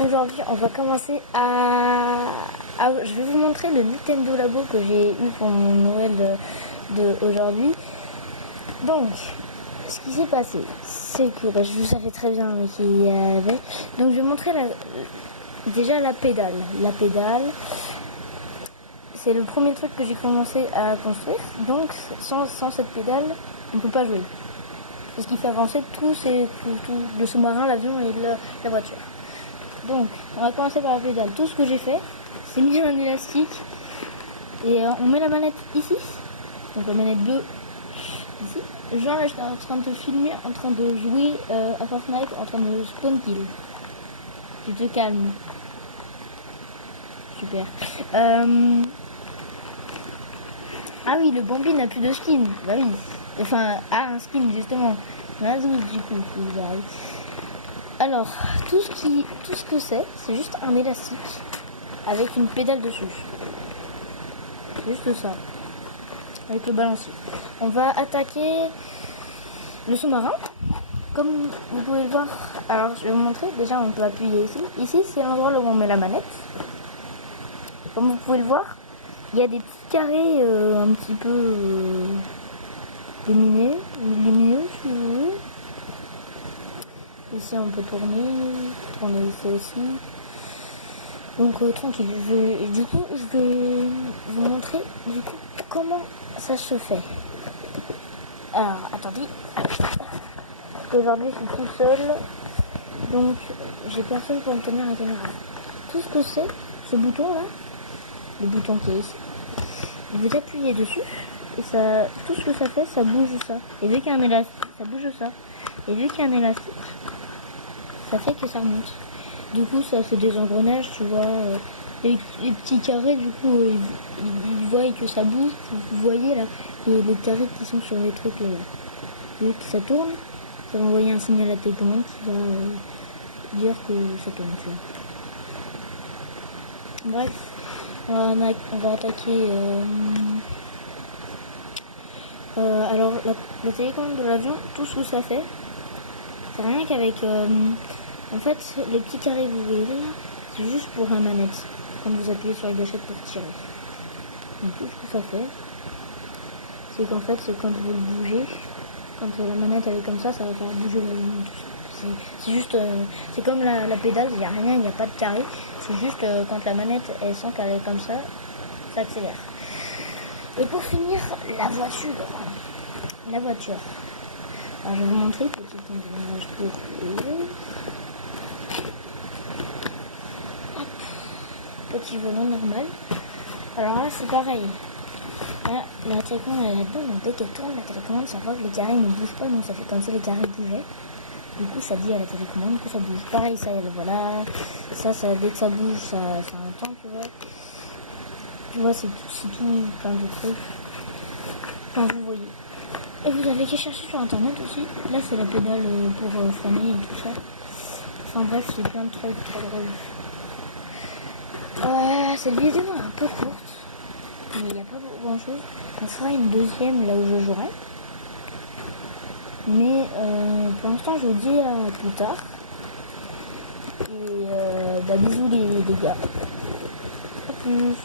Aujourd'hui, on va commencer je vais vous montrer le Nintendo Labo que j'ai eu pour mon Noël de aujourd'hui. Donc, ce qui s'est passé, c'est que je savais très bien qu'il y avait. Donc, je vais montrer déjà la pédale. La pédale, c'est le premier truc que j'ai commencé à construire. Donc, sans cette pédale, on ne peut pas jouer. C'est ce qui fait avancer tout le sous-marin, l'avion et la voiture. Donc, on va commencer par la pédale. Tout ce que j'ai fait, c'est mis un élastique et on met la manette ici. Donc la manette 2 ici. Genre là, j'étais en train de te filmer, en train de jouer à Fortnite, en train de spawn kill. Tu te calmes. Super. Ah oui, le Bambi n'a plus de skin. Bah oui. Enfin, un skin justement. La 12 du coup. Bah oui. Alors, tout ce que c'est juste un élastique avec une pédale dessus. C'est juste ça. Avec le balancier. On va attaquer le sous-marin. Comme vous pouvez le voir, alors je vais vous montrer. Déjà, on peut appuyer ici. Ici, c'est l'endroit où on met la manette. Comme vous pouvez le voir, il y a des petits carrés un petit peu lumineux, si vous voulez. Ici on peut tourner ici aussi. Donc tranquille, du coup je vais vous montrer du coup comment ça se fait. Alors attendez, aujourd'hui je suis tout seul, donc j'ai personne pour me tenir la caméra. Tout ce que c'est, ce bouton là, le bouton qui est ici, vous appuyez dessus et ça, tout ce que ça fait, ça bouge ça. Et vu qu'il y a un élastique, ça bouge ça. Et vu qu'il y a un élastique, ça fait que ça remonte. Du coup, ça fait des engrenages, tu vois. Les petits carrés, du coup, ils voient que ça bouge. Vous voyez là, les carrés qui sont sur les trucs là. Vu que ça tourne, ça va envoyer un signal à la télécommande qui va dire que ça tourne. Bref, on va attaquer. Alors, la télécommande de l'avion, tout ce que ça fait, c'est rien qu'avec. En fait, les petits carrés que vous voyez là, c'est juste pour la manette. Quand vous appuyez sur la gâchette pour tirer. Donc tout ce que ça fait, c'est qu'en fait, c'est quand vous le bougez, quand la manette elle est comme ça va faire bouger la ligne, tout ça. C'est juste, c'est comme la pédale, il n'y a rien, il n'y a pas de carré. C'est juste quand la manette elle sent qu'elle est comme ça accélère. Et pour finir, la voiture. La voiture. Alors, je vais vous montrer petit engrenage pour eux. Petit volant normal. Alors là c'est pareil. Là, la télécommande elle est là-dedans, donc dès qu'elle tourne, la télécommande ça voit que les carrés ne bougent pas, donc ça fait comme si les carrés bougeaient. Du coup ça dit à la télécommande que ça bouge. Pareil ça, voilà. Ça dès que ça bouge, ça entend, tu vois. Tu vois, c'est tout plein de trucs. Enfin vous voyez. Et vous avez qu'à chercher sur internet aussi. Là c'est la pédale pour freiner et tout ça. Enfin bref, c'est plein de trucs trop drôles. Cette vidéo est un peu courte, mais il n'y a pas grand chose. On fera une deuxième là où je jouerai. Mais pour l'instant, je vous dis à plus tard. Et bisous les gars. A plus.